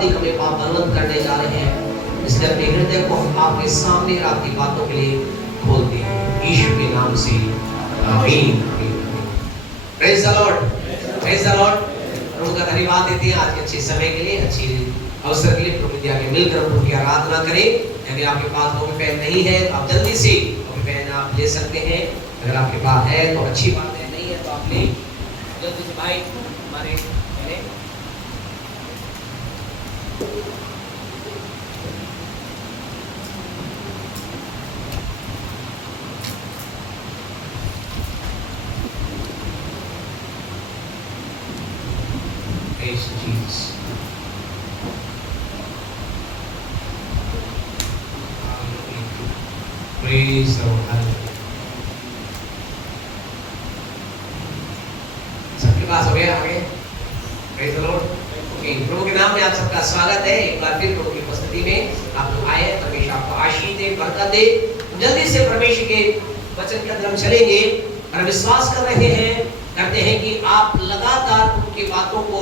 अधिक हमें पाप बलवंत करने जा रहे हैं, इसलिए अपने हृदय को हम आपके सामने आपकी बातों के लिए खोलते हैं, यीशु के नाम से आमीन। Praise the lord, praise the lord. प्रभु का धन्यवाद देते हैं आज के अच्छे समय के लिए, अच्छी अवसर के लिए। प्रभु जी आगे मिलकर प्रभु की आराधना करें। यदि आपके पास कॉपी पेन नहीं है तो आप जल्दी से कॉपी पेन आप ले सकते हैं। अगर आपके पास है तो अच्छी बात है, नहीं है तो आप ले जल्दी से। भाई हमारे Praise Jesus. Praise the Lord. सबके पास हो गया आगे? Praise the Lord. Okay, प्रभु के नाम में आप सबका स्वागत है। एक बार फिर प्रभु की उपस्थिति में आप लोग आए। परमेश्वर आपको आशीष दे, बरकत दे। जल्दी से परमेश्वर के वचन के अंदर हम चलेंगे और विश्वास कर रहे हैं, करते हैं कि आप लगातार उनकी बातों को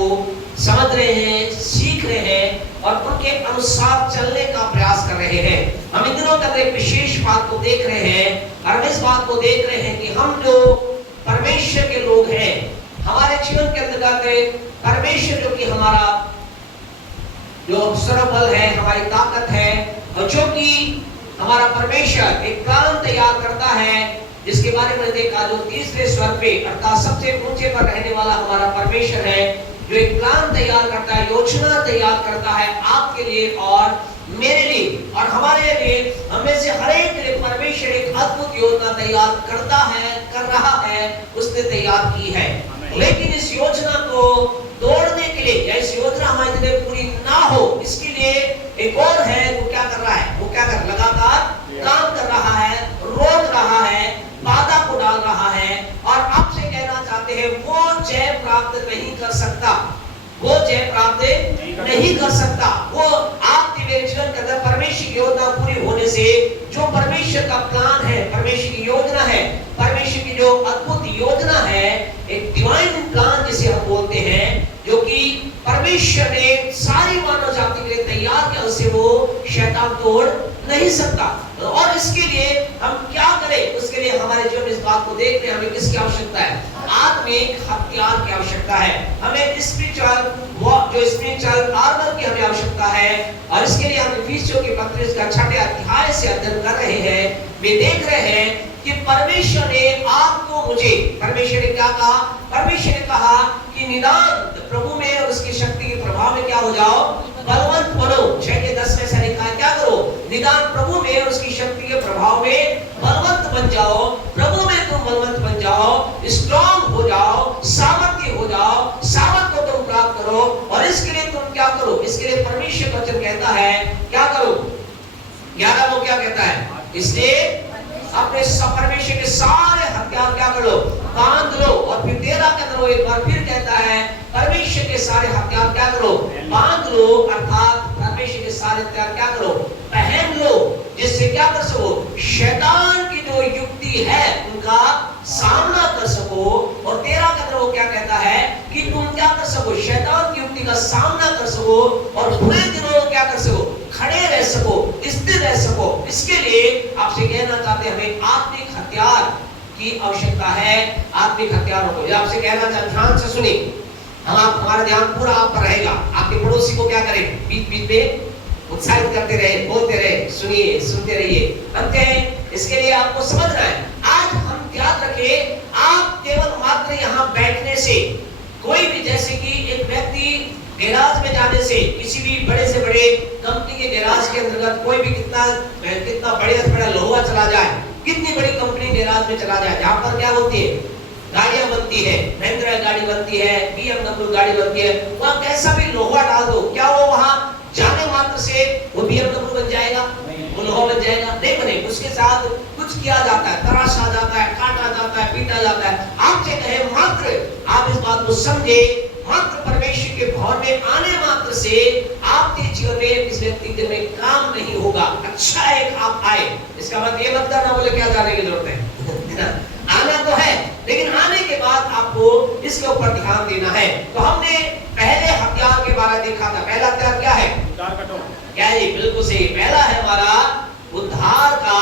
समझ रहे हैं, सीख रहे हैं और उनके अनुसार चलने का प्रयास कर रहे हैं। हम इन दिनों तक एक विशेष बात को देख रहे हैं और हम इस बात को देख रहे हैं कि हम जो परमेश्वर के लोग हैं, हमारे जीवन के अंतर्गत परमेश्वर जो कि हमारा जो सर्वबल है, हमारी ताकत है, और जो कि हमारा परमेश्वर एक प्लान तैयार करता है, जिसके बारे में देखा जो तीसरे स्वर पे अर्थात सबसे ऊंचे पर रहने वाला हमारा परमेश्वर है, जो एक प्लान तैयार करता है, योजना तैयार करता है आपके लिए और मेरे लिए और हमारे लिए। हमें से हर एक के लिए परमेश्वर एक अद्भुत योजना तैयार करता है, कर रहा है, उसने तैयार की है। लेकिन इस योजना को तोड़ने के लिए या इस योजना हमारे लिए पूरी ना हो, इसके लिए एक और है, वो क्या कर रहा है, वो क्या कर लगातार काम कर रहा है, रोक रहा है, बाधा को डाल रहा है और आपसे कहना चाहते हैं वो जय प्राप्त नहीं कर सकता, वो जय प्राप्त नहीं कर सकता। वो आपके मेरे जीवन के अंदर परमेश्वर की योजना पूरी होने से, जो परमेश्वर का प्लान है, परमेश्वर की योजना है, परमेश्वर की जो अद्भुत योजना है, एक डिवाइन प्लान जिसे हम बोलते हैं, जो कि परमेश्वर ने सारी मानव जाति के लिए तैयार किया, उसे वो शैतान तोड़ नहीं सकता। और इसके लिए हम क्या करें, उसके लिए हमारे जीवन में इस बात को देख रहे हैं, हमें किसकी आवश्यकता है, आत्मिक हथियार की आवश्यकता है। हमें स्पिरिचुअल जो स्पिरिचुअल आर्मर की हमें आवश्यकता है। और इसके लिए हम इफिसियों के पत्र का 6 अध्याय से अध्ययन कर रहे हैं। वे देख रहे हैं कि परमेश्वर ने आपको मुझे, परमेश्वर ने क्या कहा, परमेश्वर ने कहा कि निदान प्रभु में और उसकी शक्ति के प्रभाव में क्या हो जाओ, बलवंत बनो। 6:10 में से लिखा है क्या करो, निदान प्रभु में और उसकी शक्ति के प्रभाव में बलवंत बन जाओ। प्रभु में तुम बलवंत बन जाओ, स्ट्रॉन्ग हो जाओ, सामर्थ्य हो जाओ, सामर्थ को तुम प्राप्त करो। और इसके लिए तुम क्या करो, इसके लिए परमेश्वर वचन कहता है क्या करो, 11 वो क्या कहता है, इसलिए अपने परमेश्वर के सारे हथियार क्या करो, बांध लो। और फिर 13 के अंदर वो एक बार फिर कहता है परमेश्वर के सारे हथियार क्या करो, बांध लो, अर्थात परमेश्वर के सारे हथियार क्या करो, पहन लो, जिससे क्या कर सको, शैतान की जो युक्ति है उनका सामना कर सको। और 13 के अंदर वो क्या कहता है कि तुम क्या कर सको, शैतान की युक्ति का सामना कर सको और बुरे दिनों में क्या कर सको, खड़े रह सको, स्थिर रह सको। इसके लिए आपसे कहना चाहते हैं हमें आत्मिक हथियार की आवश्यकता है। आत्मिक हथियारों को आपसे कहना चाहते, ध्यान से सुनिए, हमारा ध्यान पूरा आप पर रहेगा। आपके पड़ोसी को क्या करें, बीच बीच में उत्साहित करते रहे, बोलते रहे, सुनिए, सुनते रहिए। हम कहें इसके लिए आपको समझना है। आज हम याद रखें, आप केवल मात्र यहाँ बैठने से कोई भी, जैसे कि एक व्यक्ति गैराज में जाने से, किसी भी बड़े से बड़े कंपनी के गैराज के अंतर्गत कोई भी कितना बड़े से बड़ा लोहा चला जाए, कितनी बड़ी कंपनी गैराज में चला जाए, जहाँ पर क्या होती है, गाड़ियां बनती है, महिंद्रा गाड़ी बनती है, BMW गाड़ी बनती है, वहाँ कैसा भी लोहा डाल दो, क्या वो वहाँ जाने मात्र से वो BMW बन जाएगा, वो लोहा बन जाएगा? नहीं बने। उसके साथ कुछ किया जाता है, तराशा जाता है, काटा जाता है, पीटा जाता है। आपसे कहे मात्र आप इस बात को समझे, मात्र परमेश्वर के भवन में आने मात्र से आपके जीवन में इस व्यक्ति के में काम नहीं होगा। अच्छा है आप आए, इसका मतलब ये मत करना बोले क्या जाने की जरूरत है आना तो है, लेकिन आने के बाद आपको इसके ऊपर ध्यान देना है। तो हमने पहले हथियार के बारे में देखा था। पहला हथियार क्या है? क्या जी? बिल्कुल सही। पहला है हमारा उद्धार का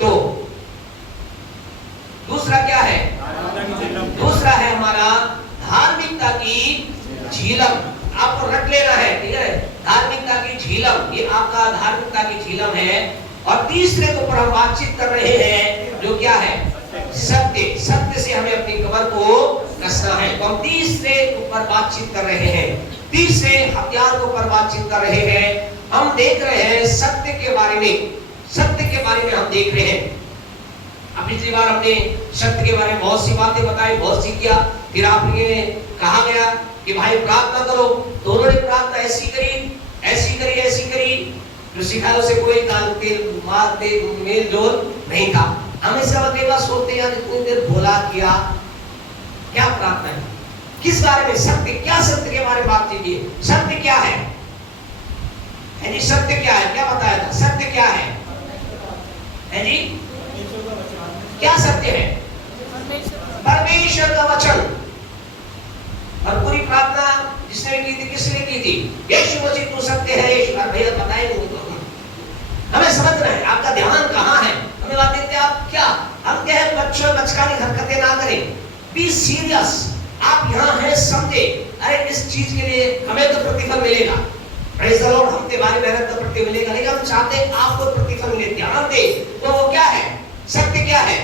टोप। दूसरा क्या है? दूसरा है हमारा धार्मिकता की झिलम। आपको रख लेना है, ठीक है? धार्मिकता की झिलम, ये आपका धार्मिकता की झिलम है। और तीसरे के ऊपर हम बातचीत कर रहे हैं जो क्या है? सत्य। सत्य से हमें अपनी कमर को कसना है। तो हम तीसरे ऊपर बातचीत कर रहे हैं, तीसरे हथियार के ऊपर बातचीत कर रहे हैं। हम देख रहे हैं सत्य के बारे में, सत्य के बारे में हम देख रहे हैं। अब पिछली बार हमने सत्य के बारे में बहुत सी बातें बताई, बहुत सी किया। फिर आपने कहा गया कि भाई प्रार्थना करो, तो उन्होंने प्रार्थना ऐसी करी, ऐसी करी, ऐसी करी। जो सिखाओ से कोई तालमेल मेल जोल नहीं था। हम इसका मतलब सोचते हैं इतनी देर बोला किया, क्या प्रार्थना है? किस बारे में? सत्य। क्या सत्य के बारे में बात कीजिए? सत्य क्या है? जी सत्य क्या है? क्या बताया था? सत्य क्या है? जी क्या सत्य है? परमेश्वर का वचन। और पूरी प्रार्थना जिसने की थी, किसने की थी? यीशु मसीह तू सत्य है। यीशु भैया बताए नहीं तो हमें समझना है आपका ध्यान कहाँ है। हमें बात देते आप क्या? हम क्या है? बच्चों बचकानी हरकतें ना करें। Be serious. आप यहाँ हैं, समझे। अरे इस चीज के लिए हमें तो प्रतिफल मिलेगा। Praise the Lord. हम तुम्हारी मेहनत का प्रतिफल मिलेगा, लेकिन हम चाहते हैं आपको प्रतिफल मिले। ध्यान दे। तो वो क्या है? सत्य क्या है?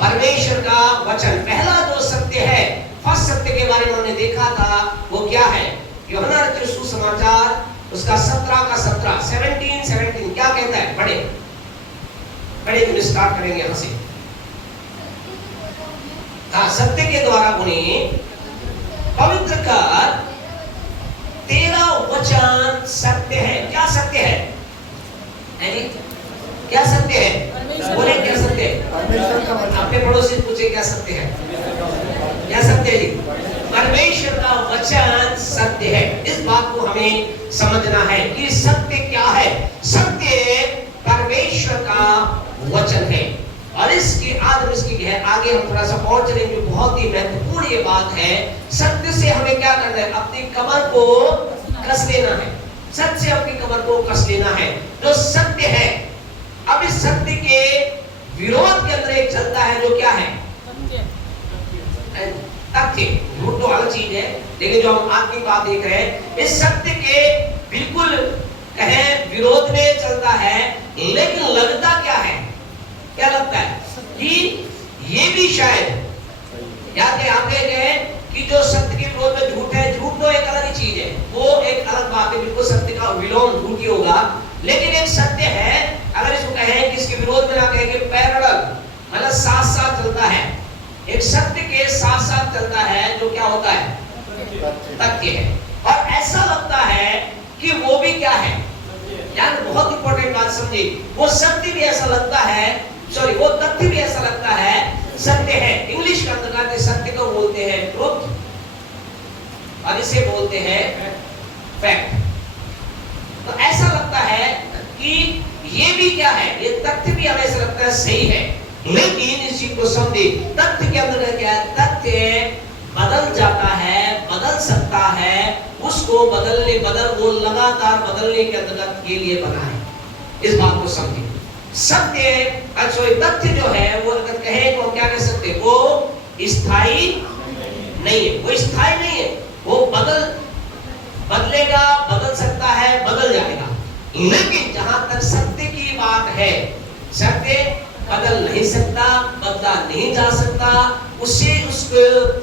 परमेश्वर का वचन। पहला जो सत्य है, फर्स्ट सत्य के बारे में हमने देखा था, वो क्या है? यूहन्ना रचित सुसमाचार उसका 17 का 17 17 क्या कहता है? पढ़े पढ़े। हम स्टार्ट करेंगे यहां से। हाँ, सत्य के द्वारा उन्हें पवित्र कर, तेरा वचन सत्य है। क्या सत्य है? क्या सत्य है? बोले क्या सत्य है? अपने पड़ोसी से पूछे क्या सत्य है? क्या सत्य है जी? परमेश्वर का वचन सत्य है। इस बात को हमें समझना है कि सत्य क्या है। सत्य परमेश्वर का वचन है। और इसके आगे हम थोड़ा सा और चलेंगे। बहुत ही महत्वपूर्ण ये बात है। सत्य से हमें क्या करना है? अपनी कमर को कस लेना है। सत्य से अपनी कमर को कस लेना है। जो सत्य है, अब इस सत्य के विरोध के अंदर एक चलता है जो क्या है? तथ्य। झूठ तो अलग चीज है, लेकिन जो हम आत्मिक बात देख रहे हैं, इस सत्य के बिल्कुल कहें विरोध में चलता है। लेकिन लगता क्या है? क्या लगता है? कि ये भी शायद याद है आपने कहे कि जो सत्य के विरोध में झूठ है, झूठ तो एक अलग ही चीज है, वो एक अलग बात है। बिल्कुल सत्य का विलोम झूठ ही होगा। लेकिन एक सत्य है, अगर इसको कहें कि इसके विरोध में ना कहेंगे, पैरेलल, मतलब साथ साथ चलता है। एक सत्य के साथ साथ चलता है जो क्या होता है? तथ्य है। और ऐसा लगता है कि वो भी क्या है? यार बहुत इंपॉर्टेंट बात समझिए। वो सत्य भी ऐसा लगता है, सॉरी वो तथ्य भी ऐसा लगता है सत्य है। इंग्लिश का अंतर्गत सत्य को बोलते हैं ट्रुथ, और इसे बोलते हैं फैक्ट। तो ऐसा लगता है कि ये भी क्या है? ये तथ्य भी हमें ऐसा लगता है सही है। लेकिन इस चीज को समझे, तथ्य के अंदर क्या है? तथ्य बदल जाता है, बदल सकता है। उसको वो लगातार बदलने के अंतर्गत के लिए बना है। इस बात को समझिए। सत्य तथ्य जो है वो अगर कहे तो क्या कह सकते? वो स्थायी नहीं है। वो स्थायी नहीं है। वो बदलेगा, बदल सकता है, बदल जाएगा। लेकिन जहां तक सत्य की बात है, सत्य बदल नहीं सकता, बदला नहीं जा सकता। उससे उसको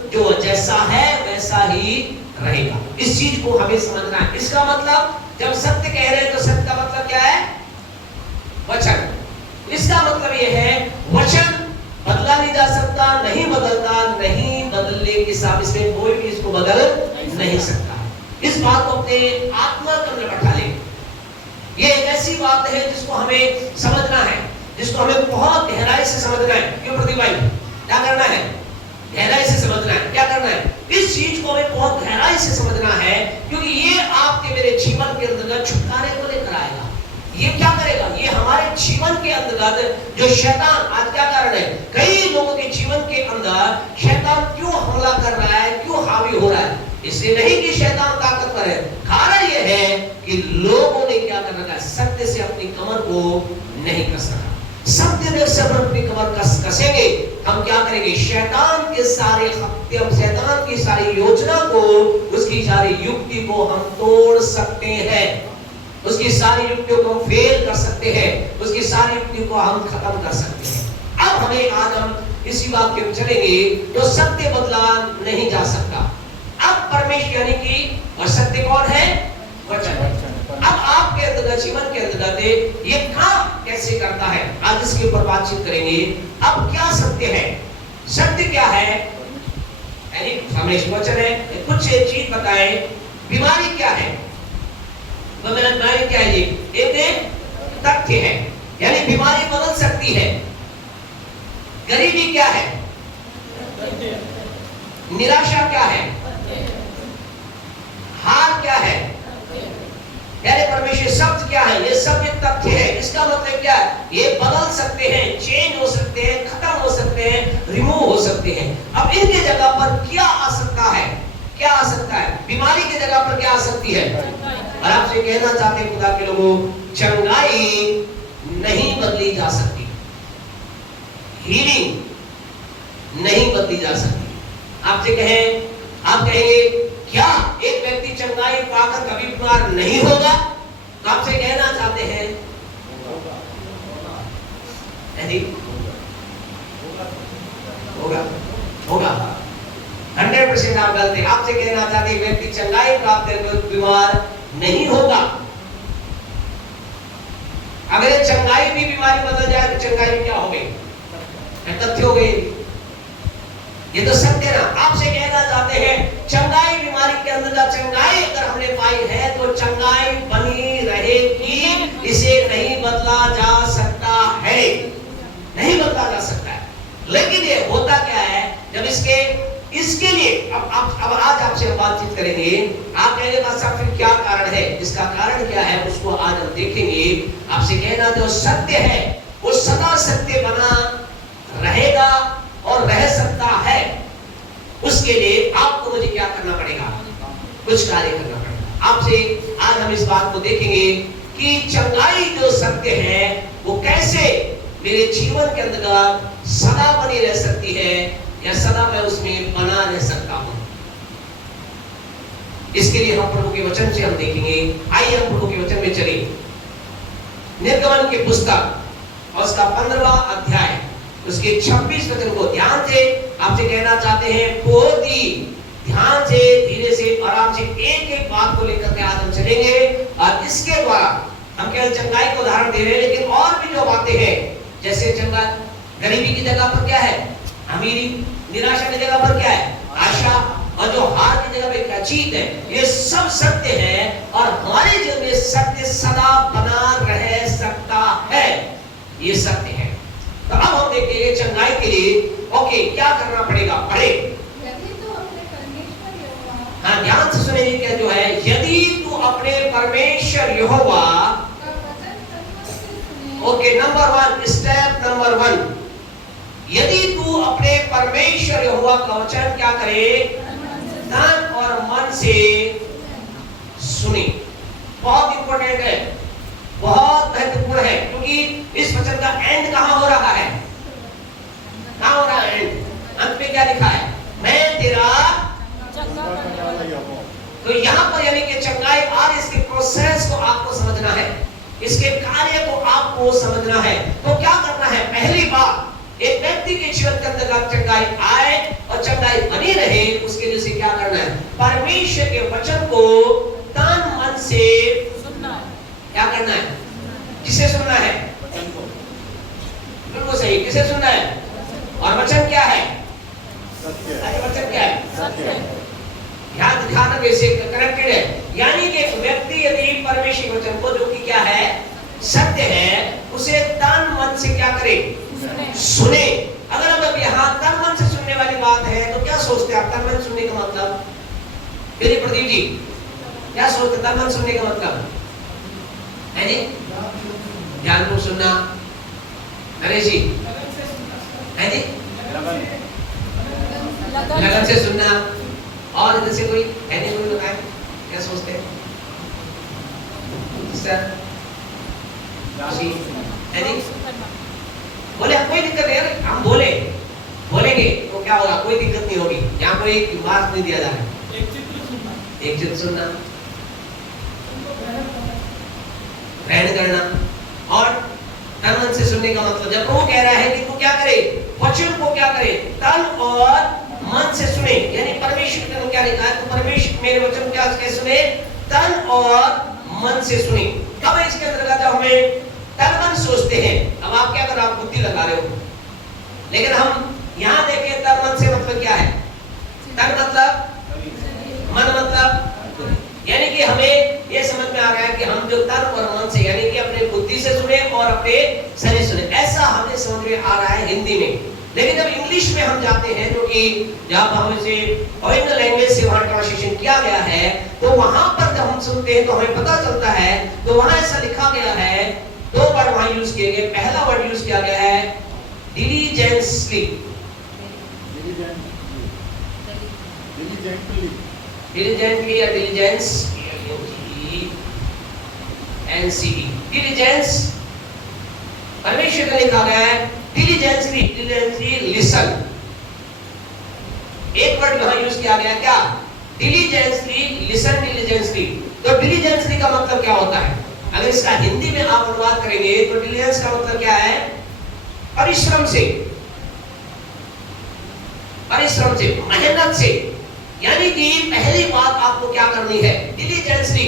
जो जैसा है वैसा ही रहेगा। इस चीज को हमें समझना है। इसका मतलब जब सत्य कह रहे हैं तो सत्य का मतलब क्या है? वचन। इसका मतलब यह है वचन बदला नहीं जा सकता, नहीं बदलता, नहीं बदलने के साथ इसमें कोई भी इसको बदल नहीं सकता। इस बात को अपने आत्मा के अंदर बैठा ले। ये एक ऐसी बात है जिसको हमें समझना है, जिसको हमें बहुत गहराई से समझना है। क्यों प्रदीप भाई, क्या करना है? गहराई से समझना है। क्या करना है? इस चीज को हमें बहुत गहराई से समझना है, क्योंकि ये आपके मेरे जीवन के अंदर छुटकारे को लेकर आएगा। ये क्या करेगा? ये हमारे जीवन के अंतर्गत जो शैतान, आज क्या कारण है कई लोगों के जीवन के अंदर शैतान क्यों हमला कर रहा है, क्यों हावी हो रहा है? इसलिए नहीं कि शैतान ताकतवर है, कारण यह है कि लोगों ने क्या कर रखा है, सत्य से अपनी कमर को नहीं कस रखा। सत्य से अपनी कमर कसेंगे, हम क्या करेंगे? शैतान के सारे हत्या, शैतान की सारी योजना को, उसकी सारी युक्ति को हम तोड़ सकते हैं, उसकी सारी युक्तियों को हम फेल कर सकते हैं, उसकी सारी युक्तियों को हम खत्म कर सकते हैं। अब हमें आज हम इसी बात पे चलेंगे, तो सत्य बदला नहीं जा सकता। अब परमेश्वर यानी कि और सत्य कौन है? वचन। अब आपके अंतर्गत, जीवन के अंतर्गत ये काम कैसे करता है, आज इसके ऊपर बातचीत करेंगे। अब क्या सत्य है? सत्य क्या है? यानी परमेश्वर वचन है। कुछ एक चीज बताएं, बीमारी क्या है? बीमारी क्या है जी? एक तथ्य है, यानी बीमारी बदल सकती है। गरीबी क्या है? निराशा क्या है? हार क्या है? यानी परमेश्वर शब्द क्या है? ये सब एक तथ्य है। इसका मतलब क्या है? ये बदल सकते हैं, चेंज हो सकते हैं, खत्म हो सकते हैं, रिमूव हो सकते हैं। अब इनके जगह पर क्या आ सकता है? क्या आ सकता है? बीमारी की जगह पर क्या आ सकती है? और आपसे कहना चाहते हैं खुदा के लोगों, चंगाई नहीं बदली जा सकती, हीलिंग नहीं बदली जा सकती। आपसे कहें, आप कहेंगे क्या एक व्यक्ति चंगाई पाकर कभी बीमार नहीं होगा? तो आपसे कहना चाहते हैं होगा, होगा 100% आप गलत हैं। आपसे कहना चाहते हैं व्यक्ति चंगाई प्राप्त करके बीमार नहीं होगा। अगर ये चंगाई भी बीमारी बदल जाए तो चंगाई क्या हो गई? तथ्य हो गई। ये तो सत्य ना। आपसे कहना चाहते हैं चंगाई बीमारी के अंदर चंगाई अगर हमने पाई है तो चंगाई बनी रहेगी, इसे नहीं बदला जा सकता है, नहीं बदला जा सकता है। लेकिन ये होता क्या है, जब इसके लिए अब आज आपसे बातचीत करेंगे। आप कहेंगे साहब फिर क्या कारण है? इसका कारण क्या है उसको आज हम देखेंगे। आपसे कहना जो सत्य है वो सदा सत्य बना रहेगा और रह सकता है। उसके लिए आपको मुझे क्या करना पड़ेगा? कुछ कार्य करना पड़ेगा। आपसे आज हम इस बात को देखेंगे कि चंगाई जो सत्य है वो कैसे मेरे जीवन के अंदर सदा बनी रह सकती है, या सदा मैं उसमें बना रह सकता हूं। इसके लिए हम प्रभु के वचन से हम देखेंगे। आइए हम प्रभु के वचन में चलें। निर्गमन की पुस्तक और उसका 15वां अध्याय, उसके 26 वचन को ध्यान से आपसे कहना चाहते हैं, बहुत ही ध्यान से, धीरे से, आराम से एक एक बात को लेकर के आज हम चलेंगे। और इसके द्वारा हम केवल चंगाई को उदाहरण दे रहे हैं, लेकिन और भी जो बातें हैं, जैसे चंगाई गरीबी की जगह पर क्या है? अमीरी। निराशा की जगह पर क्या है? आशा। और जो हार की जगह पे क्या जीत है, ये सब सत्य है। और हमारे जीवन में सत्य सदा बना रह सकता है, ये सत्य है। तो अब हम देखेंगे चंगाई के लिए ओके क्या करना पड़ेगा। पढ़े, हाँ ध्यान से सुनिए क्या जो है, यदि तू अपने परमेश्वर यहोवा, ओके नंबर 1, स्टेप नंबर 1, यदि तू अपने परमेश्वर यहोवा का वचन क्या करे? तन और मन से सुने। बहुत इंपॉर्टेंट है, बहुत महत्वपूर्ण है, क्योंकि इस वचन का एंड कहां हो रहा है? कहां हो रहा है एंड? अंत में क्या लिखा है? मैं तेरा। तो यहाँ पर यानी कि चंगाई, और इसके प्रोसेस को आपको समझना है, इसके कार्य को आपको समझना है। तो क्या करना है? पहली बात, एक व्यक्ति के जीवन के अंदर चंगाई आए और चंगाई बनी रहे, उसके लिए से क्या करना है? परमेश्वर के वचन को तन मन से सुनना है। क्या करना है? किसे सुनना है? वचन को। बिल्कुल सही, किसे सुनना है? और वचन क्या है? सत्य। अरे वचन क्या है? सत्य। ध्यान दिखाना वैसे कनेक्टेड है। यानी कि एक व्यक्ति यदि परमेश्वर वचन को, जो कि क्या है? सत्य है, उसे तन मन से क्या करे? सुने। अगर अब यहाँ तन मन से सुनने वाली बात है तो क्या सोचते हैं आप? तन मन सुनने का मतलब, मेरे प्रदीप जी क्या सोचते? तन मन सुनने का मतलब है जी? ध्यानपूर्वक सुनना। नरेश जी है जी, लगन से सुनना। और इधर से कोई है नहीं, कोई बताए क्या सोचते हैं सर? है नहीं बोले, कोई दिक्कत नहीं है, हम बोलेंगे तो क्या होगा, कोई दिक्कत नहीं होगी। यहाँ कोई मार्क्स नहीं दिया जा रहा है। एक चित्र सुनना, ग्रहण करना और तन मन से सुनने का मतलब, जब वो कह रहा है कि तू क्या करे, वचन को क्या करे, तन और मन से सुने, यानी परमेश्वर ने क्या लिखा है, तो परमेश्वर मेरे वचन क्या सुने, तन और मन से सुने। अब इसके अंतर्गत हमें तन मन सोचते हैं, अब आप क्या कर रहे हो, आप बुद्धि लगा रहे हो, लेकिन हम यहाँ देखें तन मन से मतलब क्या है। तन मतलब मन मतलब, यानी कि हमें ये समझ में आ रहा है कि हम जो तन और मन से, यानी कि अपने बुद्धि से सुने और अपने शरीर सुने, ऐसा हमें समझ में आ रहा है हिंदी में। लेकिन जब इंग्लिश में हम जाते हैं, जो कि जब हमें से ओरिजिनल लैंग्वेज से वहां ट्रांसलेशन किया गया है, तो वहां पर जब हम सुनते हैं तो हमें पता चलता है, तो वहां ऐसा लिखा गया है, दो वर्ड वहां यूज किए गए। पहला वर्ड यूज किया गया है डिलीजेंसली, डिलीजेंटली या डिलीजेंस, डिलीजेंस परमेश्वर का लिखा गया है। डिलीजेंसली, डिलीजेंसली लिसन, एक वर्ड यहां यूज किया गया क्या, डिलीजेंसली लिसन, डिलीजेंसली। तो डिलीजेंसली का मतलब क्या होता है, अगर इसका हिंदी में आप अनुवाद करेंगे तो डिलीजेंस का मतलब क्या है, परिश्रम से, परिश्रम से, मेहनत से। यानी कि पहली बात आपको क्या करनी है, डिलीजेंसली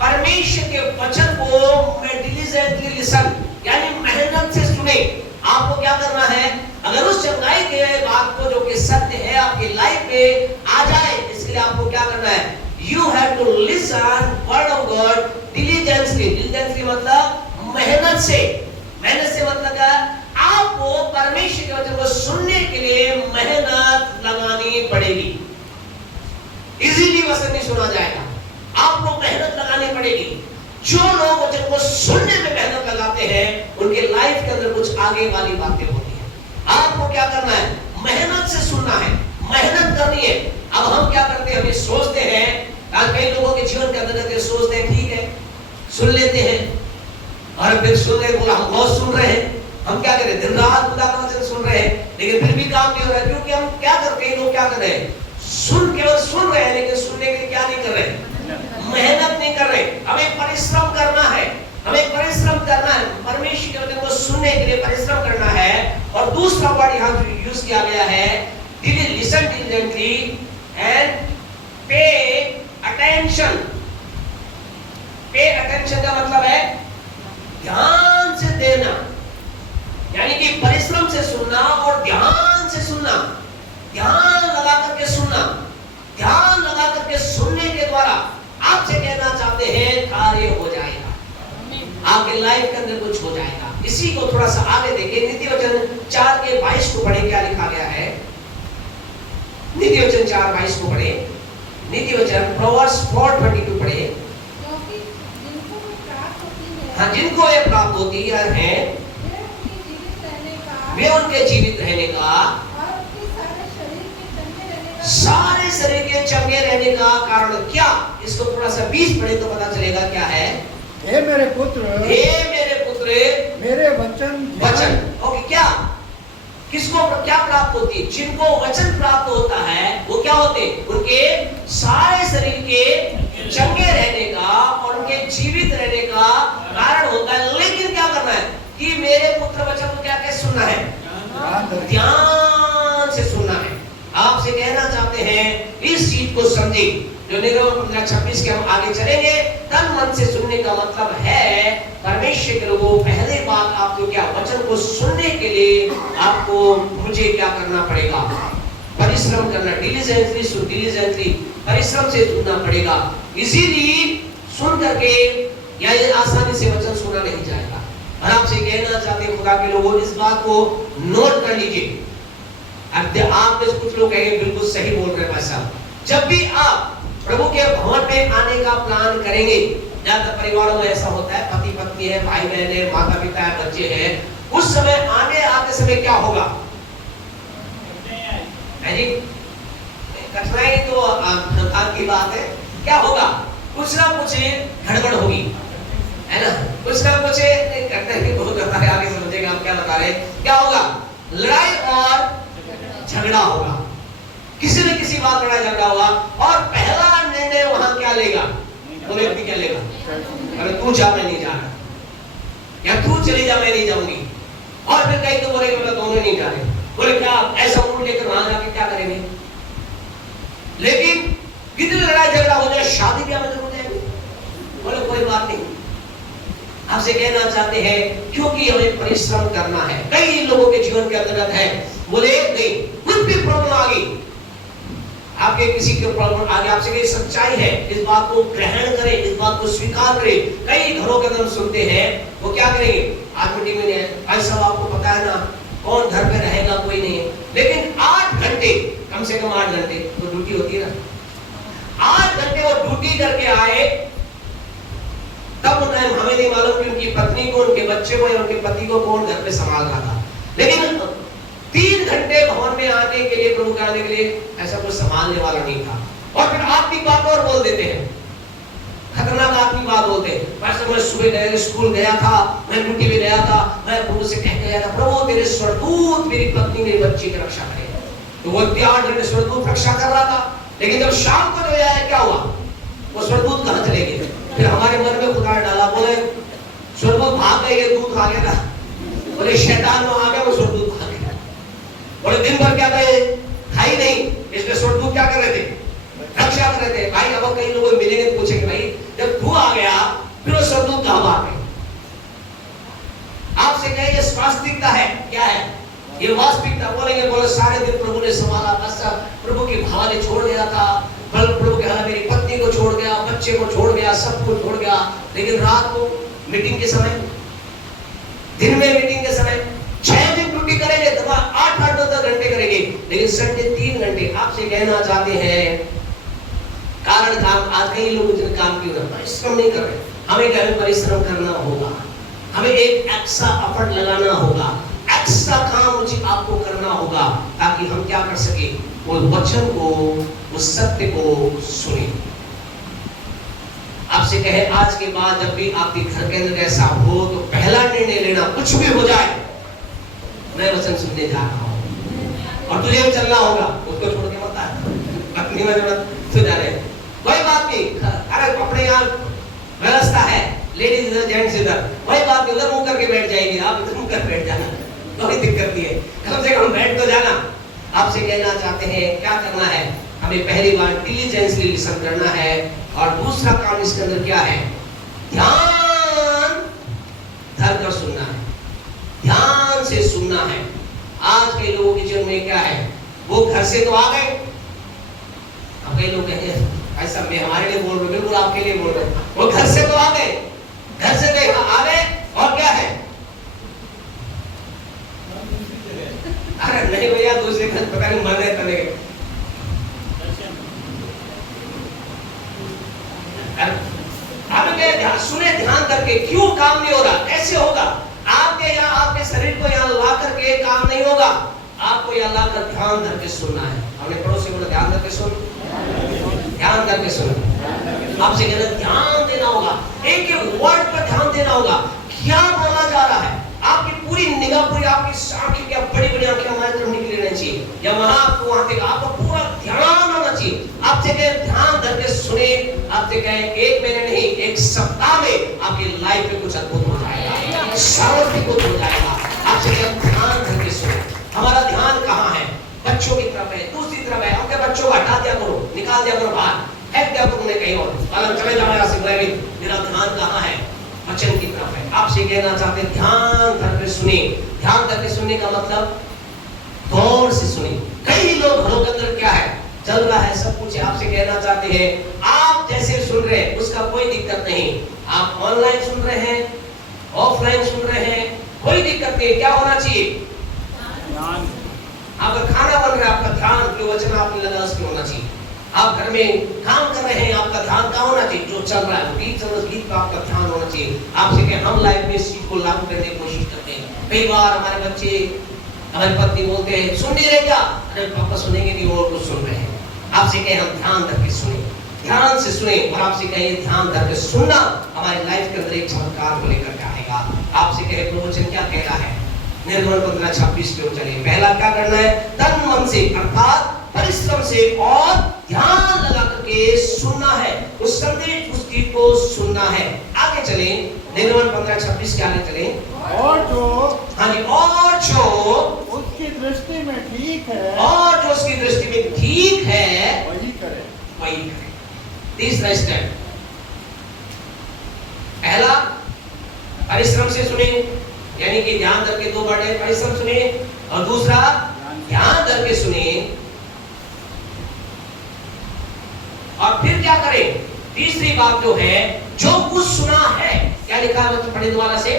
परमेश्वर के वचन को मैं डिलीजेंटली लिसन, यानी मेहनत से सुने। आपको क्या करना है, अगर उस चंगाई के बात को जो कि सत्य है आपकी लाइफ में आ जाए, इसके लिए आपको क्या करना है, you have to listen word of God diligently. Diligently मतलब मेहनत से, मेहनत से मतलब क्या, आपको परमेश्वर के वचन को सुनने के लिए मेहनत लगानी पड़ेगी। इजीली वचन नहीं सुना जाएगा, आपको मेहनत लगानी पड़ेगी। जो लोग वचन को सुनने में मेहनत लगाते हैं, उनके लाइफ के अंदर कुछ आगे वाली बातें होती हैं। आपको क्या करना है, मेहनत से सुनना है, मेहनत करनी है। अब हम क्या करते हैं, हम ये सोचते हैं, आज कई लोगों के जीवन के अंदर सोचते हैं ठीक है सुन लेते हैं, और फिर सुनने बोला हम बहुत सुन रहे हैं, हम क्या करें, दिन रात खुदा का वचन सुन रहे हैं, लेकिन फिर भी काम नहीं हो रहा है। क्योंकि हम क्या करते हैं, लोग क्या कर रहे हैं, केवल सुन रहे हैं, लेकिन सुनने के लिए क्या नहीं कर रहे, मेहनत नहीं कर रहे। हमें परिश्रम करना है, हमें परिश्रम करना है, परमेश्वर के वचन को सुनने के लिए परिश्रम करना है। और दूसरा वर्ड यहाँ यूज किया गया है, listen diligently and pay attention. Pay attention का मतलब है ध्यान से देना, यानी कि परिश्रम से सुनना और ध्यान से सुनना, ध्यान लगा करके सुनना। ध्यान लगा करके सुनने के द्वारा आपसे कहना चाहते हैं कार्य हो जाएगा, आपके लाइफ के अंदर कुछ हो जाएगा। इसी को थोड़ा सा आगे देखिए, नीति वचन 4:22 को पढ़े, क्या लिखा गया है, नीति वचन 4:22 को पढ़े, नीति वचन प्रोवर्ब्स 4:22 पढ़े। हाँ, जिनको ये प्राप्त होती है वे उनके जीवित रहने का, सारे शरीर के चंगे रहने का कारण क्या। इसको थोड़ा सा 20 पढ़े तो पता चलेगा क्या है। हे मेरे पुत्र, मेरे वचन ओके, क्या किसको क्या प्राप्त होती है, जिनको वचन प्राप्त होता है वो क्या होते, उनके सारे शरीर के चंगे रहने का और उनके जीवित रहने का कारण होता है। लेकिन क्या करना है कि मेरे पुत्र वचन को क्या कैसे सुनना है, ध्यान से सुनना है। आपसे कहना चाहते हैं इस चीज को समझे, जो निर्गमन 15:26 के हम आगे चलेंगे। तन मन से सुनने का मतलब है परमेश्वर के लोगों, पहले बात आपको क्या, वचन को सुनने के लिए आपको मुझे क्या करना पड़ेगा, परिश्रम करना, डिलीजेंटली परिश्रम से सुनना पड़ेगा। इसीलिए सुन करके या ये आसानी से वचन सुना नहीं जाएगा। और आपसे कहना चाहते हैं खुदा के लोगों, इस बात को नोट कर लीजिए। अब आप में कुछ लोग कहेंगे बिल्कुल सही बोल रहे हैं भाई साहब, जब भी आप प्रभु के भवन में आने का प्लान करेंगे, ज्यादातर परिवारों में ऐसा होता है, पति पत्नी है, भाई बहन है, माता पिता है, बच्चे हैं। उस समय आगे आते समय क्या होगा है जी? कठिनाई तो संतान की बात है। क्या होगा? कुछ ना कुछ गड़बड़ होगी, है ना? कुछ ना कुछ कठिनाई बहुत होता है, आगे समझेगा हम क्या बता रहे हैं। क्या होगा? लड़ाई और झगड़ा होगा, किसी न किसी बात लड़ाई झगड़ा होगा। और पहला निर्णय वहां क्या लेगा? वो व्यक्ति क्या लेगा? अरे तू जा, मैं नहीं जा रहा, या तू चली जा, मैं नहीं जाऊंगी। और फिर कहीं तो बोलेगा मैं दोनों नहीं जा रहे। बोले क्या ऐसा मूड लेकर वहां जाके क्या करेंगे? लेकिन कितनी लड़ाई झगड़ा हो जाए, शादी ब्याह में हो जाएगी। बोले कोई बात नहीं, आपसे कहना चाहते हैं क्योंकि हमें परिश्रम करना है। कई लोगों के जीवन के अंतर्गत है, बोले नहीं कुछ भी प्रॉब्लम आ गई, आपके किसी के प्रॉब्लम आगे, आपसे कहीं सच्चाई है, इस बात को ग्रहण करें, इस बात को स्वीकार करें। कई घरों के अंदर सुनते हैं, वो क्या करेंगे? आज मीटिंग में नहीं, भाई साहब आपको पता है ना, कौन घर पे रहेगा, कोई नहीं है। लेकिन 8 घंटे, कम से कम 8 घंटे तो ड्यूटी होती है ना, 8 घंटे वो ड्यूटी करके आए, तब उन्हें हमें नहीं मालूम कि उनकी पत्नी को, उनके बच्चे को या उनके पति को कौन घर पे संभाल रहा था। लेकिन 3 घंटे भवन में आने के लिए, प्रभु के आने के लिए ऐसा कुछ संभालने वाला नहीं था। और फिर आत्मिक बात और बोल देते हैं, खतरनाक आत्मिक बात बोलते हैं। मैं सुबह गया, स्कूल गया था, मैं ड्यूटी पे गया था, मैं प्रभु से कह गया था, प्रभु तेरे स्वर्गदूत मेरी पत्नी मेरे बच्चे की रक्षा करें। तो वो 8 घंटे स्वर्गदूत रक्षा कर रहा था। लेकिन जब शाम को जो आया, क्या हुआ? वो स्वर्गदूत कहां चले गए? फिर हमारे मन में खुदा ने डाला, बोले स्वर्गदूत भाग गए, दूत आ गया था। बोले शैतान वो आ गया, वो स्वर्गदूत भाग गया। बोले दिन भर क्या गए, खाई नहीं, इसमें स्वर्गदूत क्या कर रहे थे? रक्षा कर रहे थे। भाई अब कई लोग मिलेंगे, पूछेंगे भाई जब तू आ गया फिर वो स्वर्गदूत कहां भाग गए? आपसे कहे ये वास्तविकता है, क्या है ये वास्तविकता? बोलेंगे बोले सारे दिन प्रभु ने संभाला, बस प्रभु के हवाले छोड़ गया था, प्रभु के हवाले मेरी पत्नी को छोड़ गया, बच्चे को छोड़ गया, सब कुछ छोड़ गया। लेकिन रात को मीटिंग के समय, दिन में मीटिंग के समय 6 दिन ड्यूटी करेंगे, 8-8 घंटे करेंगे, लेकिन संडे 3 घंटे। आपसे कहना चाहते हैं कारण काम, आज कई लोग काम क्यों ना परिश्रम नहीं कर रहे? हमें क्या परिश्रम करना होगा, हमें एक एक्स्ट्रा एफर्ट लगाना होगा, एक्स्ट्रा काम मुझे आपको करना होगा, ताकि हम क्या कर सके? उस वचन को, उस सत्य को सुने। आपसे कहे आज के बाद जब भी आपके घर के अंदर ऐसा हो तो पहला निर्णय लेना, कुछ भी हो जाए मैं वचन सुनने जा रहा हूं और तुझे भी चलना होगा, उसको छोड़ के मत आ। अपनी में तू जा रहे, कोई बात नहीं, अरे अपने यहाँ व्यवस्था है, लेडीज इधर जेंट्स इधर, कोई बात नहीं, उधर मुंह करके बैठ जाएगी, आप इधर मुंह कर बैठ जाना, कोई दिक्कत नहीं है, कम से कम बैठ तो जाना। आपसे कहना चाहते हैं क्या करना है? हमें पहली बार डिलीजेंसली लिसन करना है, और दूसरा काम इसके अंदर क्या है? ध्यान धरकर सुनना है, ध्यान से सुनना है। आज के लोगों के जीवन में क्या है? वो घर से तो आ गए, अब कई लोग कहेंगे ऐसा मैं हमारे लिए बोल रहे, बिल्कुल आपके लिए बोल रहे, वो घर से तो आ गए, घर से गए आ गए, और क्या है? अरे नहीं भैया, दूसरे घर पता नहीं मर रहे तले गए। सुने ध्यान करके, क्यों काम नहीं हो रहा? कैसे होगा? आपके यहाँ आपके शरीर को यहाँ ला करके काम नहीं होगा, आपको यहाँ ला कर ध्यान करके सुनना है। हमने पड़ोसी बोला ध्यान करके सुन, ध्यान करके सुन। आपसे कहना ध्यान देना होगा, एक एक वर्ड पर ध्यान देना होगा, क्या बोला जा रहा है। आपकी पूरी निगाह, पूरी आपकी आंखें, क्या बड़ी बड़ी आंखें हमारी तरफ निकली रहनी चाहिए, या वहां आपको वहां तक आपका पूरा ध्यान होना चाहिए। आपसे कहे ध्यान करके सुने, आपसे कहे 1 महीने नहीं 1 सप्ताह में आपकी लाइफ में कुछ अद्भुत हो जाएगा, शांति कुछ हो जाएगा। आपसे कहे ध्यान करके सुने। हमारा ध्यान कहाँ है? बच्चों की तरफ है, दूसरी तरफ है। अपने बच्चों को हटा दिया करो, निकाल दिया करो बाहर, फेंक दिया करो कहीं और, अलग चले जाओ यहाँ से। मेरा ध्यान कहाँ है? वचन की तरफ है। आपसे कहना चाहते हैं ध्यान करके सुने। ध्यान करके सुनने का मतलब गौर से सुने। कई लोग घरों के अंदर क्या है, चल रहा है सब कुछ, आपसे कहना चाहते हैं आप जैसे सुन रहे हैं उसका कोई दिक्कत नहीं। आप ऑनलाइन सुन रहे हैं, ऑफलाइन सुन रहे हैं, कोई दिक्कत नहीं। क्या होना चाहिए? आपका खाना बन रहा है, आपका ध्यान जो वचन आपने लगा उसमें होना चाहिए। आप घर में काम कर रहे हैं, आपका ध्यान कहाँ होना चाहिए? जो चल रहा है गीत चल रहा है, गीत का आपका ध्यान होना चाहिए। आपसे कहें हम लाइफ में इस चीज को लागू करने की कोशिश करते हैं। कई बार हमारे बच्चे, हमारी पत्नी बोलते हैं सुन नहीं रहे क्या? अरे पापा सुनेंगे नहीं, और कुछ सुन रहे हैं। आपसे कहें हम ध्यान करके सुने, ध्यान से सुने, और आपसे कहें ध्यान करके सुनना हमारी लाइफ के अंदर एक चमत्कार को लेकर के आएगा। आपसे कहें प्रवचन क्या कह रहा है? निर्गमन 15:26 पे चलिए। पहला क्या करना है? तन मन से अर्थात परिश्रम से और ध्यान लगा करके सुनना है, उस संदेश उस गीत को सुनना है। आगे चले, निर्गमन 15:26 के आगे चले। और जो, हाँ जी, और जो उसकी दृष्टि में ठीक है, और जो उसकी दृष्टि में ठीक है वही करे, वही करे। तीसरा स्टेप, पहला परिश्रम से सुने, यानी कि ध्यान करके, दो वर्ड है, परिश्रम सुने, और दूसरा ध्यान करके सुने, और फिर क्या करें? तीसरी बात जो है, जो कुछ सुना है, क्या लिखा है? पढ़े दोबारा से।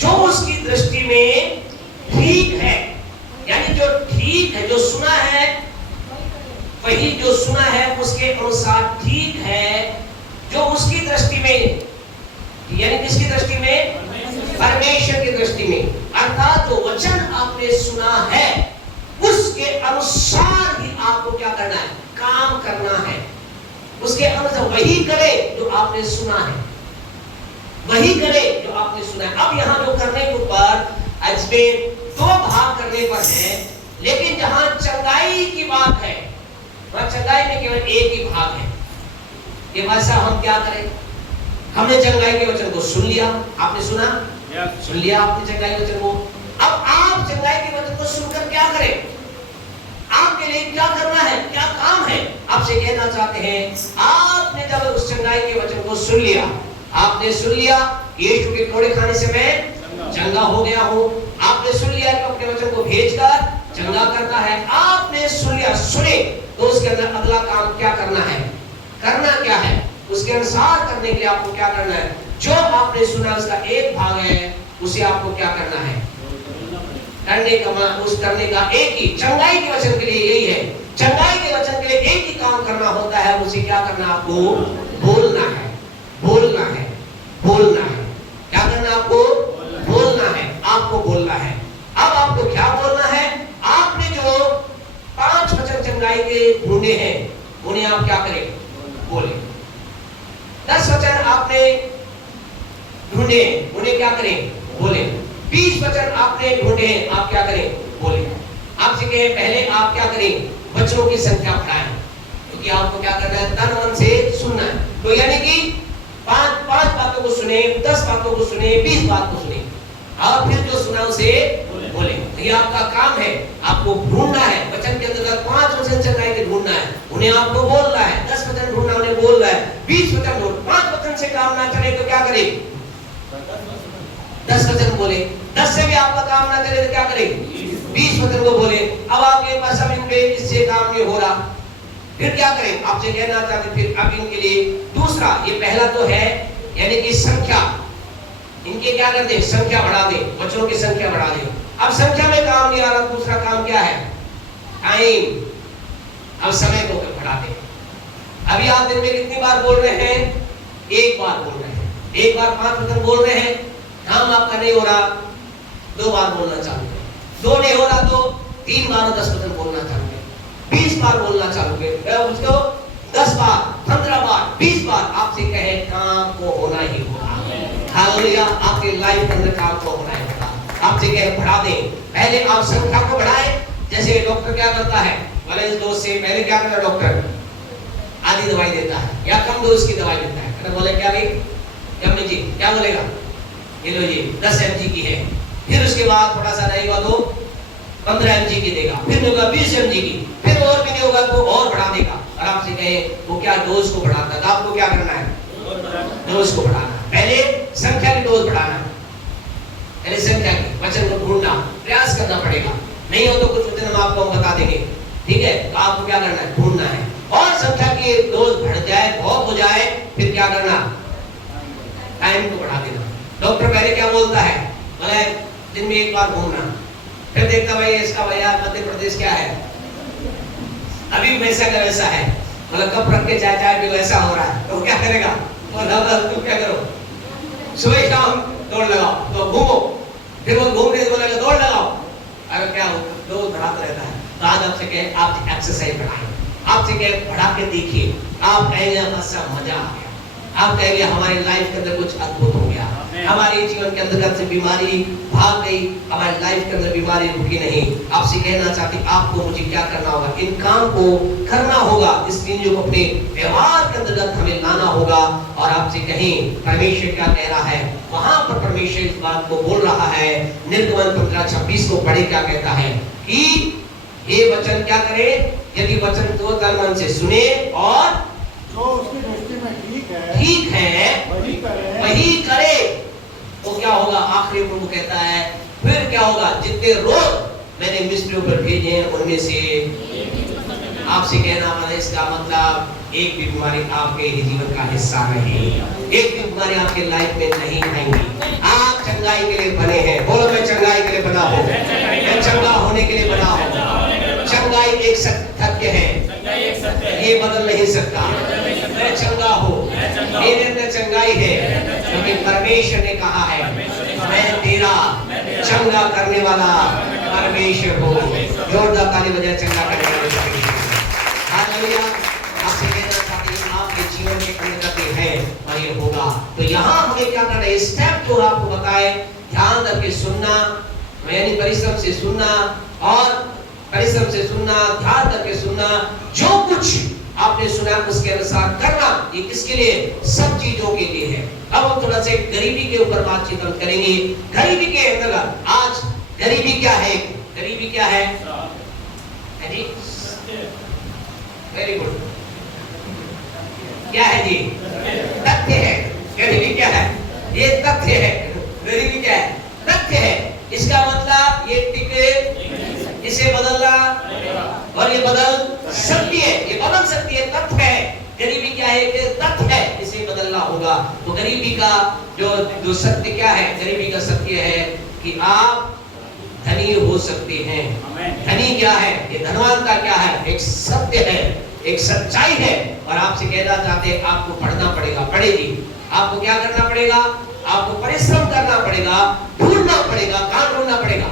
जो उसकी दृष्टि में ठीक है, यानी जो ठीक है, जो सुना है वही, जो सुना है उसके अनुसार ठीक है, जो उसकी दृष्टि में, यानी किसकी दृष्टि में? परमेश्वर की दृष्टि में। अर्थात जो वचन आपने सुना है उसके अनुसार ही आपको क्या करना है? काम करना है। उसके अनुसार वही करे जो आपने सुना है, वही करे जो आपने सुना है। अब यहाँ जो करने के ऊपर इसमें दो भाग करने पर है, लेकिन जहां चंगाई की बात है वहां चंगाई में केवल एक ही भाग है। ये भाषा हम क्या करें? हमने चंगाई के वचन को सुन लिया, आपने सुना, सुन लिया आपने चंगाई के वचन को। अब आप चंगाई के वचन को सुनकर क्या करें? आपके लिए क्या करना है? क्या काम है? आपसे कहना चाहते हैं, आपने जब उस चंगाई के वचन को सुन लिया, आपने सुन लिया यीशु के कोड़े खाने से मैं चंगा हो गया हूं, आपने सुन लिया कि अपने वचन को भेजकर चंगा करता है, आपने सुन लिया, सुने, तो उसके अंदर अगला काम क्या करना है? करना क्या है? उसके अनुसार करने के लिए आपको क्या करना है? जो आपने सुना उसका एक भाग है, उसे आपको क्या करना है? करने का, उस करने का एक ही, चंगाई के वचन के लिए यही है। चंगाई के वचन के लिए एक ही काम करना होता है, उसे क्या करना? आपको बोलना है, बोलना है, बोलना है। क्या करना? आपको बोलना है, आपको बोलना है। अब आपको क्या बोलना है? आपने जो 5 वचन चंगाई के ढूंढे हैं उन्हें आप क्या करें? बोले। 10 वचन आपने ढूंढे, उन्हें क्या करें? बोले। 20 वचन आपने ढूंढे, आप क्या करें? बोले। आपसे कहे पहले आप क्या करें? वचनों की संख्या बढ़ाएं, क्योंकि आपको क्या करना है? तन मन से सुनना है। तो यानी कि 5 बातों को सुने, 10 बातों को सुने, 20 बात को सुने, और फिर जो सुना उसे बोले। तो ये आपका काम है, आपको ढूंढना है। वचन के अंदर 5 वचन चंगाई के ढूंढना है, उन्हें आपको बोलना है। 10 वचन ढूंढना, उन्हें बोलना है। 20 वचन ढूंढ, 5 वचन से काम ना चले तो क्या करें? 10 वचन बोले। 10 से भी आपका काम ना चले तो क्या करें? 20 वचन को बोले। अब आपके पास अब इनके इससे काम नहीं हो रहा, फिर क्या करें? आपसे कहना चाहते फिर अब इनके लिए दूसरा, ये पहला तो है यानी कि संख्या, इनके क्या कर दे? संख्या बढ़ा दे, वचनों की संख्या बढ़ा दे। अब संख्या में काम नहीं आ रहा, दूसरा काम क्या है? टाइम। अब समय को बढ़ा दे। अभी आप दिन में कितनी बार बोल रहे हैं? एक बार बोल रहे हैं। एक बार 5 वचन बोल रहे हैं, काम आपका नहीं हो रहा, 2 बार बोलना चालू करें। 2 नहीं हो रहा तो 3 बार 10 वचन बोलना चालू करें, 20 बार बोलना चालू करें, उसको 10 बार, 15 बार, 20 बार आपसे कहे, काम को होना ही होगा। हालेलुया। आपके लाइफ के अंदर काम को होना ही होगा। आपसे कहे बढ़ा दें। पहले आप संख्या को बढ़ाएं। जैसे डॉक्टर क्या करता है? वाले इस डोज से पहले क्या करता है डॉक्टर? आधी दवाई देता है या कम डोज की दवाई देता है। तो बोले क्या भाई? जब जी क्या बोलेगा? ये लो जी 10 mg की है। फिर उसके बाद थोड़ा सा रहेगा तो 15 mg की देगा, फिर होगा 20 mg की, फिर और भी नहीं होगा तो और बढ़ा देगा। और आपसे कहे वो क्या डोज को बढ़ाता है, तो आपको क्या करना है? डोज को बढ़ाना। पहले संख्या की डोज बढ़ाना, पहले संख्या की वचन को ढूंढना, प्रयास करना पड़ेगा। नहीं हो तो कुछ वचन हम आपको बता देंगे, ठीक है? तो आपको क्या करना है? ढूंढना है। और संख्या की डोज बढ़ जाए, बहुत हो जाए, फिर क्या करना? टाइम को बढ़ा देना। डॉक्टर पहले क्या बोलता है? बोले दिन में 1 बार घूमना, फिर देखता भाई इसका भैया मध्य प्रदेश क्या है, अभी वैसा का वैसा है, मतलब कप रख के चाय चाय पी लो, ऐसा हो रहा है, तो क्या करेगा? तुम क्या करो? सुबह शाम दौड़ लगाओ, तो घूमो, फिर वो घूमने से बोलेगा दौड़ लगाओ, अगर क्या हो दौड़ बढ़ाता रहता है। तो आज आपसे कहे आप एक्सरसाइज बढ़ाएं, आपसे कहे बढ़ा के देखिए, आप कहेंगे मजा आ गया, आप कहेंगे हमारी लाइफ के अंदर कुछ अद्भुत हो गया, हमारे जीवन के अंदर से बीमारी भाग गई, हमारी लाइफ के अंदर बीमारी रुकी नहीं। आपसे कहना चाहती आपको मुझे क्या करना होगा? इन काम को करना होगा, इस चीजों को अपने व्यवहार के अंतर्गत हमें लाना होगा। और आपसे कहें परमेश्वर क्या कह रहा है, वहां पर परमेश्वर इस बात को बोल रहा है, निर्गमन 15:26 को पढ़े, क्या कहता है कि ये वचन क्या करे? यदि वचन तो तन मन से सुने और जो उसकी दृष्टि में ठीक है वही करे तो क्या होगा? आखिरी प्रभु कहता है फिर क्या होगा? जितने रोग मैंने मिस्त्रियों पर भेजे हैं उनमें से आपसे कहना मतलब इसका मतलब एक भी बीमारी आपके जीवन का हिस्सा नहीं, एक भी बीमारी आपके लाइफ में नहीं आएंगी। आप चंगाई के लिए बने हैं, बोलो मैं चंगाई के लिए बना हूँ, मैं चंगा होने के लिए बना हूँ। चंगाई एक सत्य है, ये बदल नहीं सकता। मैं चंगा हूँ, मेरे अंदर चंगाई है, क्योंकि परमेश्वर ने कहा है मैं तेरा चंगा करने वाला परमेश्वर हूँ। जोरदार ताली बजाए चंगा करने वाले परमेश्वर। हालेलुया। आपसे कहना चाहते हैं आपके जीवन के अंदर है और ये होगा। तो यहाँ हमें क्या करना है? स्टेप जो आपको बताए, ध्यान करके सुनना, यानी परिश्रम से सुनना और परिश्रम से सुनना, ध्यान करके सुनना, जो कुछ आपने सुना उसके अनुसार करना। ये किसके लिए? सब चीजों के लिए है। अब हम थोड़ा सा गरीबी के ऊपर बातचीत हम करेंगे। गरीबी के अंतर्गत आज गरीबी क्या है? गरीबी क्या है? जी वेरी गुड। क्या है जी? तथ्य है। गरीबी क्या है? ये तथ्य है। गरीबी क्या है? तथ्य है। इसका मतलब ये टिके, इसे बदलना और ये बदल सकती है, ये बदल सकती है, तथ्य है। गरीबी क्या है? कि तथ्य है, इसे बदलना होगा। तो गरीबी का जो सत्य क्या है? गरीबी का सत्य है कि आप धनी हो सकते हैं। धनी क्या है? ये धनवान का क्या है? एक सत्य है, एक सच्चाई है। और आपसे कहना चाहते हैं आपको पढ़ना पड़ेगा, पढ़ेगी। आपको क्या करना पड़ेगा? आपको परिश्रम करना पड़ेगा, ढूंढना पड़ेगा। कहाँ ढूंढना पड़ेगा?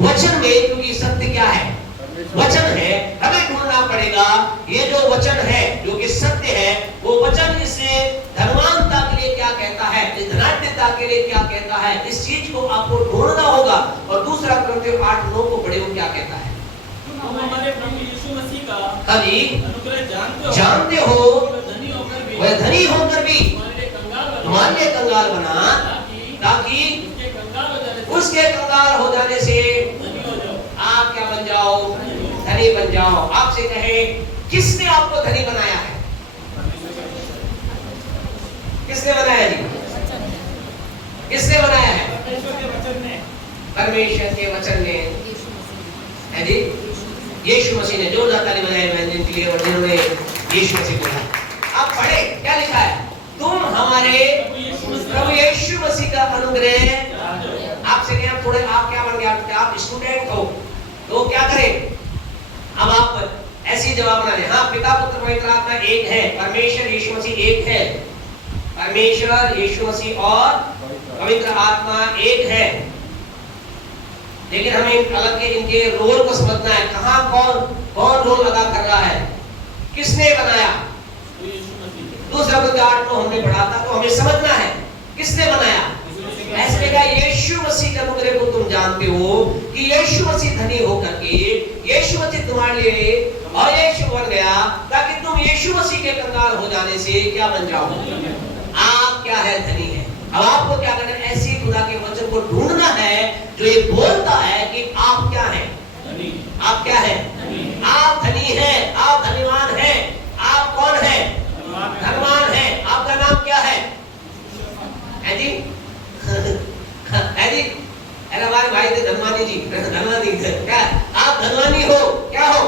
वचन में, क्योंकि सत्य क्या है? वचन है। हमें ढूंढना पड़ेगा ये जो वचन है, जो कि सत्य है, वो वचन इसे धनवानता के लिए क्या कहता है, इस धनाढ्यता के लिए क्या कहता है, इस चीज को आपको ढूंढना होगा। और दूसरा कुरिन्थियों 8:9 को पढ़े, वो क्या कहता है? तुम हमारे प्रभु यीशु मसीह का अनुग्रह जानते हो, वह धनी होकर भी तुम्हारे लिए कंगाल बना, ताकि उसके कंगाल हो जाने से आप क्या बन जाओ? धनी बन जाओ। आपसे कहे किसने आपको धनी बनाया है? किसने बनाया जी? किसने बनाया है? परमेश्वर के वचन ने है जी, यीशु मसीह ने। जोरदार ताली बजाएं मैंने के लिए और जिन्होंने यीशु मसीह बोला। आप पढ़े क्या लिखा है? तुम हमारे प्रभु यीशु मसीह का अनुग्रह। आपसे क्या थोड़े आप क्या बन गया? आप स्टूडेंट हो तो क्या करें? अब आप ऐसी जवाब बना लें, हाँ पिता पुत्र पवित्र आत्मा एक है, परमेश्वर यीशु मसीह एक है, परमेश्वर यीशु मसीह और पवित्र आत्मा एक है। लेकिन हमें अलग के इनके रोल को समझना है। कहाँ कौन रोल अदा कर रहा है? किसने बनाया? दूसरा कुरिन्थियों 8:9 हमने पढ़ा था, तो हमें समझना है किसने बनाया। ऐसे कहा यीशु मसीह का अनुग्रह को तुम जानते हो कि यीशु मसीह धनी होकर के यीशु मसीह तुम्हारे लिए और यीशु बन गया, ताकि तुम यीशु मसीह के कंगाल हो जाने से क्या बन जाओ? आप क्या है? धनी है। अब आपको क्या करना है? ऐसी खुदा के वचन को ढूंढना है जो ये बोलता है कि आप क्या हैं? आप क्या हैं? आप धनी हैं, आप धनीवान हैं। आप कौन हैं? धनवान हैं। आपका नाम क्या है? है जी? है जी? अरे हमारे भाई थे धनवानी जी, धनवानी क्या? आप धनवानी हो, क्या हो?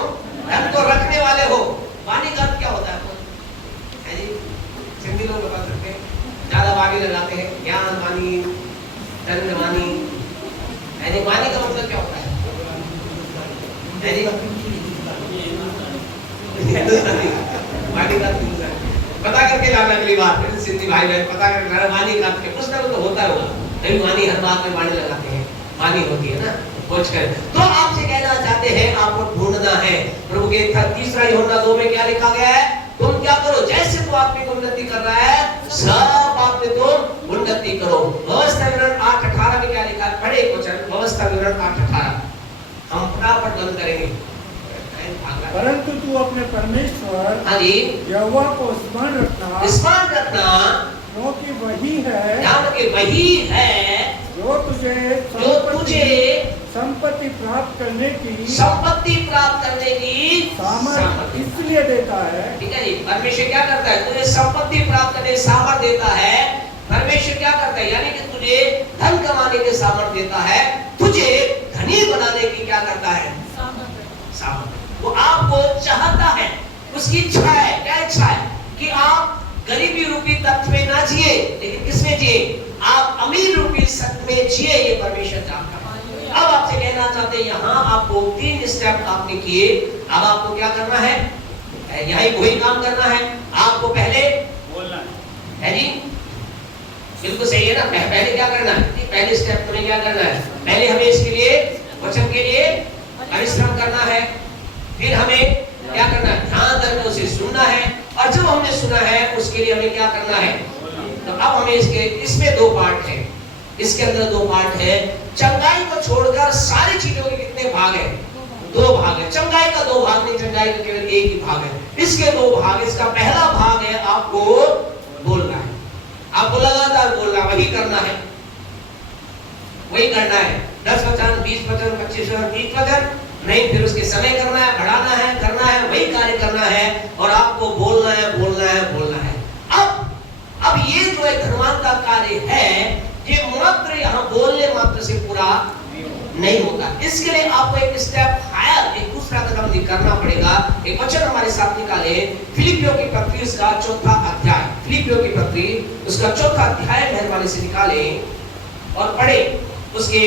धन को रखने वाले हो। वाणी का अर्थ क्या होता है? है जी? सिंधी लोग बता सकते हैं, ज्यादा वाणी लगाते हैं, ज्ञान वाणी, धन वाणी। है जी? वाणी का मतलब क्या होता है? है जी? हिंदुस्तानी मानी का दूसरा पता करके लाना अगली बार, फिर सिंधी भाई बहन पता करके लाना मानी का के पुस्तक में तो होता होगा, नहीं मानी हर बात में मानी लगाते हैं, मानी होती है ना खोज कर। तो आपसे कहना चाहते हैं आपको ढूंढना है। प्रभु के तीसरा यूहन्ना 2 में क्या लिखा गया है? तुम क्या करो, जैसे तो आत्मिक उन्नति कर रहा है सब आप में तुम उन्नति करो। व्यवस्था विवरण 8:18 में क्या लिखा है? पढ़े एक वचन, व्यवस्था विवरण 8:18 हम फटाफट बंद करेंगे। परंतु तू अपने परमेश्वर हाँ जी यहोवा को स्मरण रखना, स्मरण रखना, क्योंकि वही है ध्यान रखे वही है जो तुझे संपत्ति प्राप्त करने की सामर्थ इसलिए देता है। ठीक है जी, परमेश्वर क्या करता है? तुझे संपत्ति प्राप्त करने सामर्थ देता है। परमेश्वर क्या करता है? यानी कि तुझे धन कमाने के सामर्थ देता है, तुझे धनी बनाने की क्या करता है? सामर्थ। वो आपको चाहता है, उसकी इच्छा है। क्या इच्छा है? कि आप गरीबी रूपी तत्व में ना जिए, लेकिन किसमें जिए? आप अमीर रूपी सत्य में जिए, ये परमेश्वर चाहता है। अब आपसे कहना चाहते हैं, यहाँ आपको 3 स्टेप आपने किए, अब आपको क्या करना है? यही वही काम करना है। आपको पहले बोलना है जी, बिल्कुल सही है ना। पहले क्या करना है? पहले स्टेप में क्या करना है? पहले हमें इसके लिए वचन के लिए परिश्रम करना है, फिर हमें क्या करना है? ध्यान करके उसे सुनना है, और जब हमने सुना है उसके लिए हमें क्या करना है? तो अब हमें इसमें 2 पार्ट है, इसके अंदर 2 पार्ट है। चंगाई को छोड़कर सारी चीजों के कितने भाग है? 2 भाग है। चंगाई का 2 भाग नहीं, चंगाई का केवल एक ही भाग है। इसके 2 भाग। इसका पहला भाग है आपको बोलना है, आपको लगातार बोलना, वही करना है, वही करना है। 10 वचन, 20 वचन, 25 वचन, 30 वचन नहीं, फिर उसके समय करना है, बढ़ाना है, करना है, वही कार्य करना है, और आपको बोलना है, बोलना है, बोलना है। अब ये जो एक धर्मांत का कार्य है, ये मात्र यहाँ बोलने मात्र से पूरा नहीं होता। इसके लिए आपको एक स्टेप हायर, एक दूसरा कदम करना पड़ेगा। एक वचन हमारे साथ निकाले, फिलिपियों की पत्री उसका 4था अध्याय, फिलिपियों की पत्री उसका 4था अध्याय मेहरबानी से निकाले और पढ़े। उसके